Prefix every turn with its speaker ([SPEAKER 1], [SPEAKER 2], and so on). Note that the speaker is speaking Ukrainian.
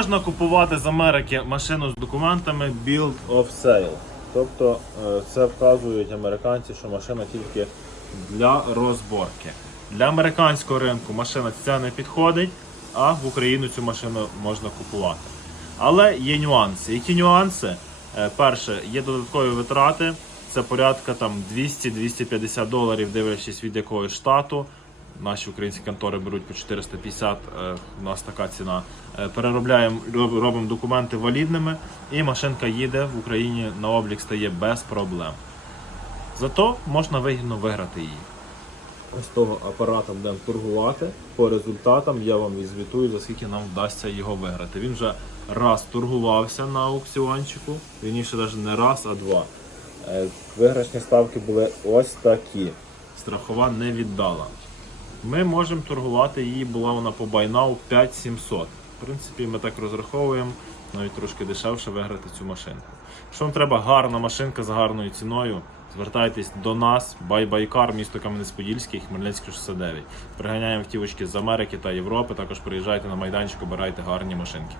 [SPEAKER 1] можна купувати з Америки машину з документами Build of Sale. Тобто е, це вказують американці, що машина тільки для розборки. Для американського ринку машина ця не підходить, а в Україну цю машину можна купувати. Але є нюанси. Які нюанси? Е, Перше, є додаткові витрати. Це порядка там 200-250 доларів, дивлячись від якого штату. Наші українські контори беруть по 450, е, у нас така ціна. Е, Переробляємо, робимо документи валідними, і машинка їде в Україні на облік стає без проблем. Зато можна вигідно виграти її. Ось того апарата будемо торгувати. По результатам я вам і звітую, за скільки нам вдасться його виграти. Він вже раз торгувався на аукціончику, вірніше навіть не раз, а два. Е, Виграшні ставки були ось такі. Страхова не віддала. Ми можемо торгувати її, була вона по байнау 5700. В принципі, ми так розраховуємо, навіть трошки дешевше виграти цю машинку. Якщо вам треба гарна машинка з гарною ціною, звертайтесь до нас, Байбайкар, місто Кам'янець-Подільський, Хмельницький 69. Приганяємо втівочки з Америки та Європи. Також приїжджайте на майданчик, обирайте гарні машинки.